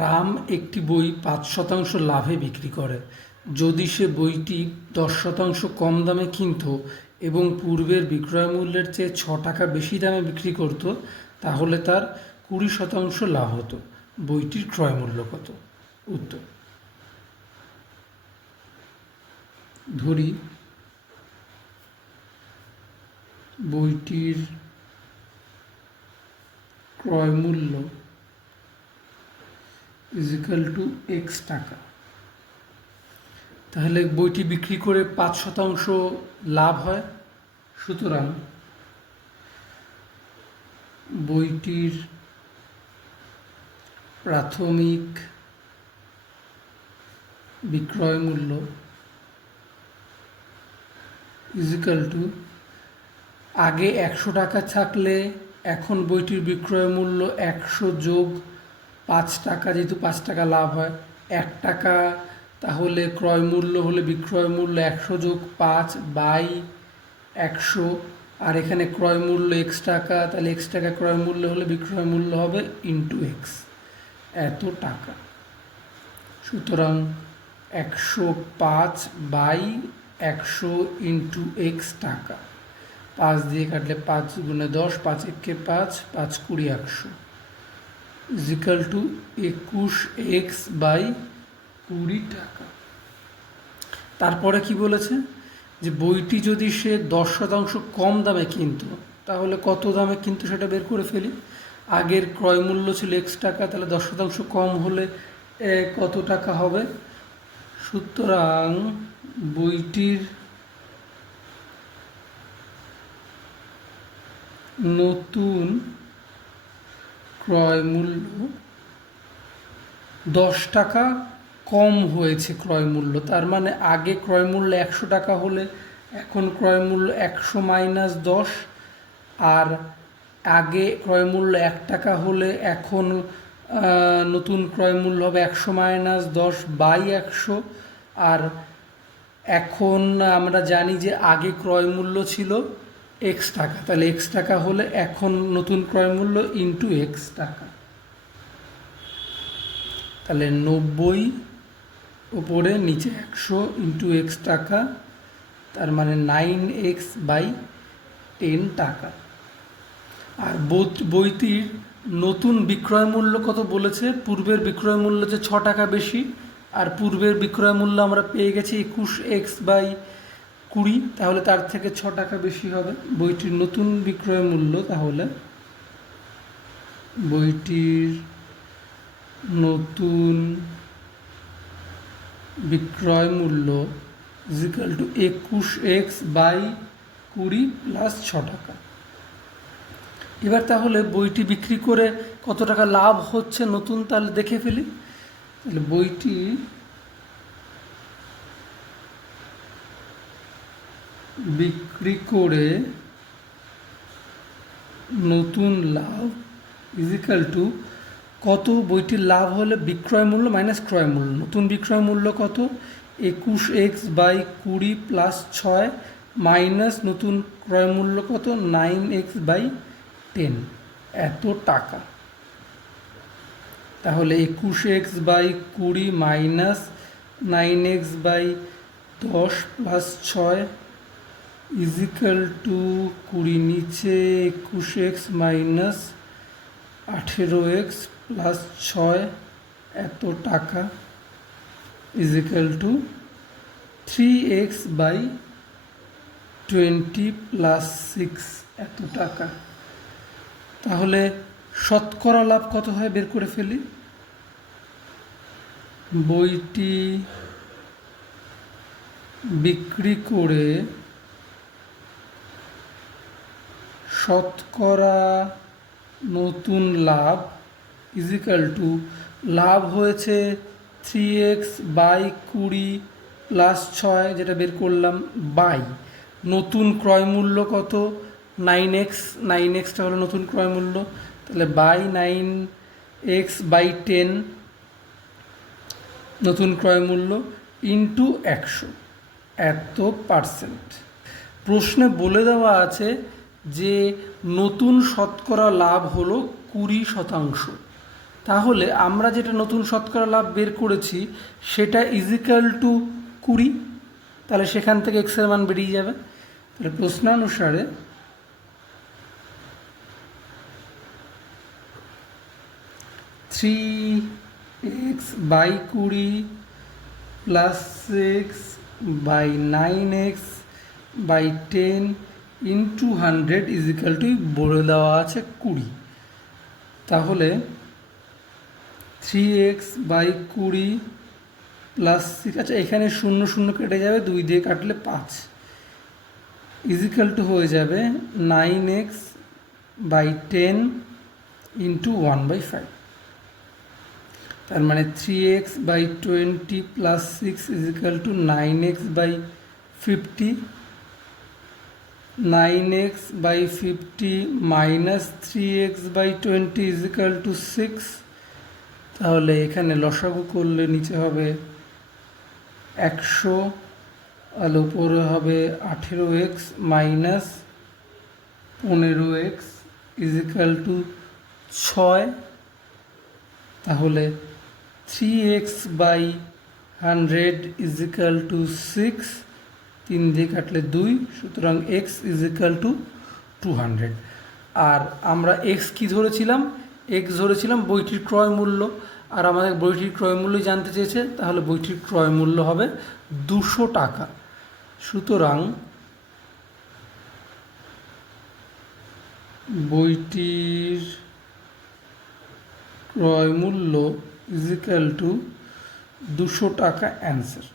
রাম একটি বই ৫% লাভে বিক্রি করে। যদি সে বইটি ১০% কম দামে কিনত এবং পূর্বের বিক্রয় মূল্যের চেয়ে ৳৬ বেশি দামে বিক্রি করত, তাহলে তার ২০% লাভ হতো। বইটির ক্রয় মূল্য কত? উত্তর: ধরি বইটির ক্রয় মূল্য = X টাকা। তাহলে বইটি বিক্রি করে ৫% লাভ হয়। সুতরাং বইটির প্রাথমিক বিক্রয় মূল্য আগে ১০০ টাকা থাকলে এখন বইটির বিক্রয় মূল্য ১০০ যোগ ৫ টাকা, যেহেতু ৫ টাকা লাভ হয় ১ টাকা, তাহলে ক্রয় মূল্য হলে বিক্রয় মূল্য ১০০ যোগ ৫ বাই ১০০, আর এখানে ক্রয় মূল্য X টাকা, তাহলে X টাকা ক্রয় মূল্য হলে বিক্রয় মূল্য হবে × X, এত টাকা। সুতরাং ১০৫ বাই ১০০ × X টাকা, ৫ দিয়ে কাটলে ৫ × ১০, ৫ × ৫, ৫ × ২০, ১০০ = ২১X বাই ২০ টাকা। তারপরে কি বলেছে যে বইটি যদি সে ১০% কম দামে কিনত, তাহলে কত দামে কিনত সেটা বের করে ফেলি। আগের ক্রয় মূল্য ছিল X টাকা, তাহলে ১০% কম হলে কত টাকা হবে? সুতরাং বইটির নতুন ক্রয় মূল্য ১০ টাকা কম হয়েছে ক্রয় মূল্য, তার মানে আগে ক্রয় মূল্য ১০০ টাকা হলে এখন ক্রয় মূল্য ১০০ - ১০, আর আগে ক্রয় মূল্য ১ টাকা হলে এখন নতুন ক্রয় মূল্য হবে ১০০ - ১০ বাই ১০০, আর এখন আমরা জানি যে আগে ক্রয় মূল্য ছিল X টাকা, তাহলে X টাকা হলে এখন নতুন ক্রয় মূল্য × X টাকা। তাহলে ৯০ উপরে নিচে ১০০ × X টাকা, তার মানে 9X বাই 10 টাকা। আর বইটির নতুন বিক্রয় মূল্য কত বলেছে? পূর্বের বিক্রয় মূল্য যে ৳৬ বেশি, আর পূর্বের বিক্রয় মূল্য আমরা পেয়ে গেছি ২১X বাই ২০, তাহলে তার থেকে ৳৬ বেশি হবে বইটির নতুন বিক্রয় মূল্য। তাহলে বইটির নতুন বিক্রয় মূল্য = ২১X বাই ২০ প্লাস ৳৬। এবার তাহলে বইটি বিক্রি করে কত টাকা লাভ হচ্ছে নতুন, তাহলে দেখে ফেলি। তাহলে বইটি বিক্রি করে নতুন লাভ কত? বইটির লাভ হলে বিক্রয় মূল্য মাইনাস ক্রয় মূল্য। নতুন বিক্রয় মূল্য কত? ২১X বাই ২০ প্লাস ৬ মাইনাস নতুন ক্রয় মূল্য কত? 9X বাই 10, এত টাকা। তাহলে ২১X by ২০ minus 9X by 10 plus ৬ = ২০ নিচে ২১X মাইনাস ১৮X প্লাস ৬, এত টাকা = 3X বাই 20 প্লাস 6, এত টাকা। তাহলে শতকরা লাভ কত হয় বের করে ফেলি। বইটি বিক্রি করে শতকরা নতুন লাভ লাভ হয়েছে 3X বাই ২০ প্লাস ৬, যেটা বের করলাম, বাই নতুন ক্রয় মূল্য কত? 9X, 9Xটা হলো নতুন ক্রয় মূল্য, তাহলে বাই 9X বাই 10 নতুন ক্রয় মূল্য × ১০০, এত %। প্রশ্নে বলে দেওয়া আছে যে নতুন শতকরা লাভ হলো 20%। তাহলে আমরা যেটা নতুন শতকরা লাভ বের করেছি সেটা ইজিক্যাল টু 20, তাহলে সেখান থেকে এক্সের মান বেরিয়ে যাবে। তাহলে প্রশ্নানুসারে 3x/20 + 6/9x/10 × 100 বলে দেওয়া আছে 20। তাহলে 3x/20 + 6, আচ্ছা এখানে 0 0 কেটে যাবে, 2 দিয়ে কাটলে 5 হয়ে যাবে 9x/10 × 1/5। তার মানে 3x/20 + 6 9x/50, 9x/50 - 3x/20 = 6। তাহলে এখানে লসাগু করলে নিচে হবে 100, আর উপরে হবে 18x - 15x = 6। তাহলে 3x/100 = 6, 3 দিয়ে কাটলে 2, সুতরাং x = 200। আর আমরা x কি ধরেছিলাম? x ধরেছিলাম বইটির ক্রয় মূল্য, আর আমাদের বইটির ক্রয় মূল্য জানতে চেয়েছে, তাহলে বইটির ক্রয় মূল্য হবে 200 টাকা। সুতরাং বইটির ক্রয় মূল্য = 200 টাকা অ্যান্সার।